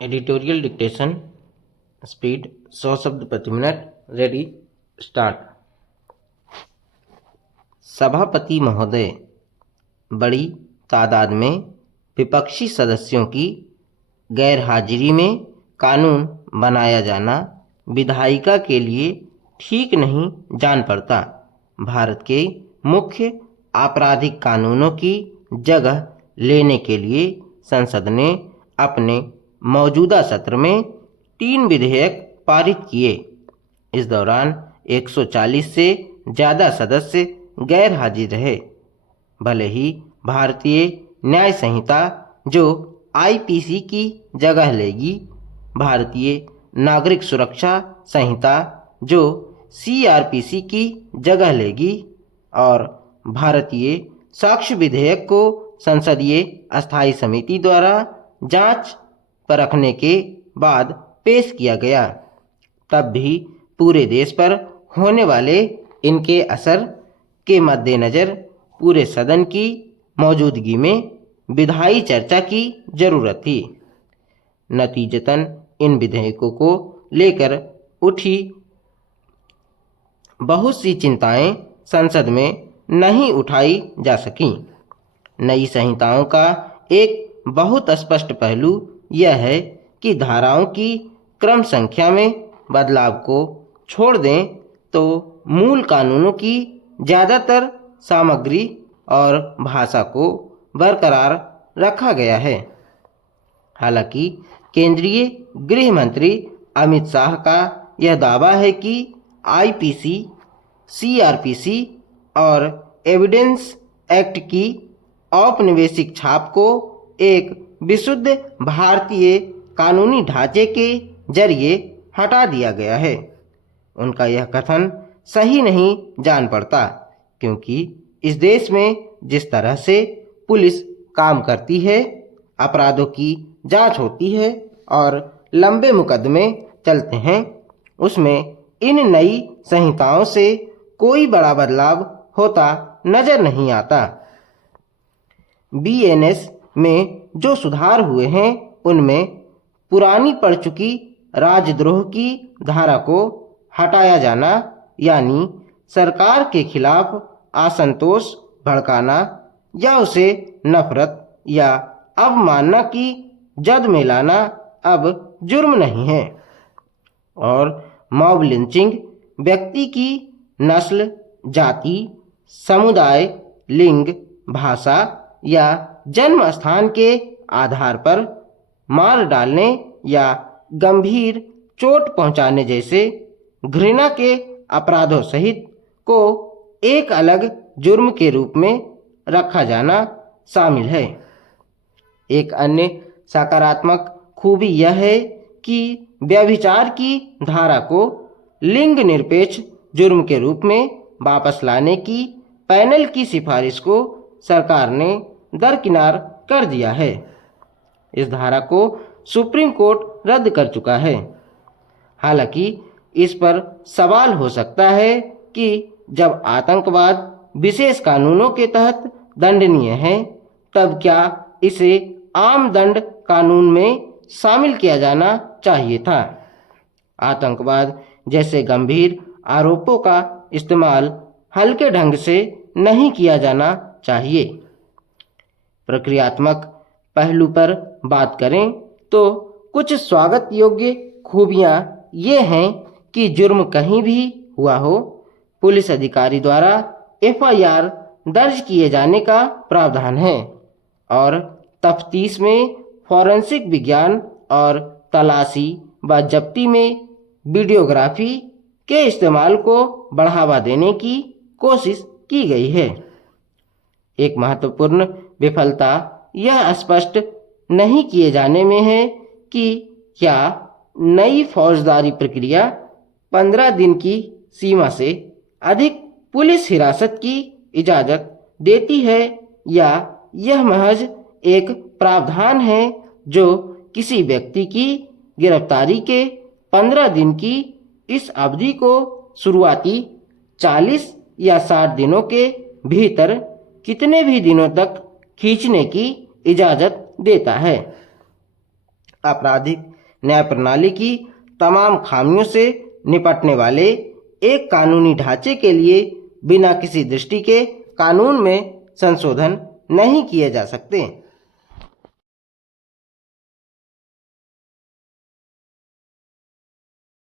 Editorial dictation speed 100 शब्द प्रति minute. Ready start. सभापति महोदय, बड़ी तादाद में विपक्षी सदस्यों की गैरहाजिरी में कानून बनाया जाना विधायिका के लिए ठीक नहीं जान पड़ता। भारत के मुख्य आपराधिक कानूनों की जगह लेने के लिए संसद ने अपने मौजूदा सत्र में 3 विधेयक पारित किए। इस दौरान 140 से ज़्यादा सदस्य गैर हाजिर रहे। भले ही भारतीय न्याय संहिता जो आईपीसी की जगह लेगी, भारतीय नागरिक सुरक्षा संहिता जो सीआरपीसी की जगह लेगी और भारतीय साक्ष्य विधेयक को संसदीय अस्थायी समिति द्वारा जांच परखने के बाद पेश किया गया, तब भी पूरे देश पर होने वाले इनके असर के मद्देनज़र पूरे सदन की मौजूदगी में विधायी चर्चा की जरूरत थी। नतीजतन इन विधेयकों को लेकर उठी बहुत सी चिंताएं संसद में नहीं उठाई जा सकीं। नई संहिताओं का एक बहुत स्पष्ट पहलू यह है कि धाराओं की क्रम संख्या में बदलाव को छोड़ दें तो मूल कानूनों की ज़्यादातर सामग्री और भाषा को बरकरार रखा गया है। हालांकि केंद्रीय गृह मंत्री अमित शाह का यह दावा है कि आईपीसी, सीआरपीसी और एविडेंस एक्ट की औपनिवेशिक छाप को एक विशुद्ध भारतीय कानूनी ढांचे के जरिए हटा दिया गया है। उनका यह कथन सही नहीं जान पड़ता, क्योंकि इस देश में जिस तरह से पुलिस काम करती है, अपराधों की जांच होती है और लंबे मुकदमे चलते हैं, उसमें इन नई संहिताओं से कोई बड़ा बदलाव होता नजर नहीं आता। बीएनएस में जो सुधार हुए हैं उनमें पुरानी पड़ चुकी राजद्रोह की धारा को हटाया जाना, यानी सरकार के खिलाफ असंतोष भड़काना या उसे नफरत या अवमानना की जद में लाना अब जुर्म नहीं है। और मॉब लिंचिंग व्यक्ति की नस्ल, जाति, समुदाय, लिंग, भाषा या जन्म स्थान के आधार पर मार डालने या गंभीर चोट पहुंचाने जैसे घृणा के अपराधों सहित को एक अलग जुर्म के रूप में रखा जाना शामिल है। एक अन्य सकारात्मक खूबी यह है कि व्यभिचार की धारा को लिंग निरपेक्ष जुर्म के रूप में वापस लाने की पैनल की सिफारिश को सरकार ने दरकिनार कर दिया है। इस धारा को सुप्रीम कोर्ट रद्द कर चुका है। हालांकि इस पर सवाल हो सकता है कि जब आतंकवाद विशेष कानूनों के तहत दंडनीय है, तब क्या इसे आम दंड कानून में शामिल किया जाना चाहिए था। आतंकवाद जैसे गंभीर आरोपों का इस्तेमाल हल्के ढंग से नहीं किया जाना चाहिए। प्रक्रियात्मक पहलू पर बात करें तो कुछ स्वागत योग्य खूबियां ये हैं कि जुर्म कहीं भी हुआ हो, पुलिस अधिकारी द्वारा एफआईआर दर्ज किए जाने का प्रावधान है और तफ्तीश में फॉरेंसिक विज्ञान और तलाशी व जब्ती में वीडियोग्राफी के इस्तेमाल को बढ़ावा देने की कोशिश की गई है। एक महत्वपूर्ण विफलता यह स्पष्ट नहीं किए जाने में है कि क्या नई फौजदारी प्रक्रिया 15 दिन की सीमा से अधिक पुलिस हिरासत की इजाज़त देती है या यह महज एक प्रावधान है जो किसी व्यक्ति की गिरफ्तारी के 15 दिन की इस अवधि को शुरुआती 40 या 60 दिनों के भीतर कितने भी दिनों तक खींचने की इजाज़त देता है। आपराधिक न्याय प्रणाली की तमाम खामियों से निपटने वाले एक कानूनी ढांचे के लिए बिना किसी दृष्टि के कानून में संशोधन नहीं किए जा सकते।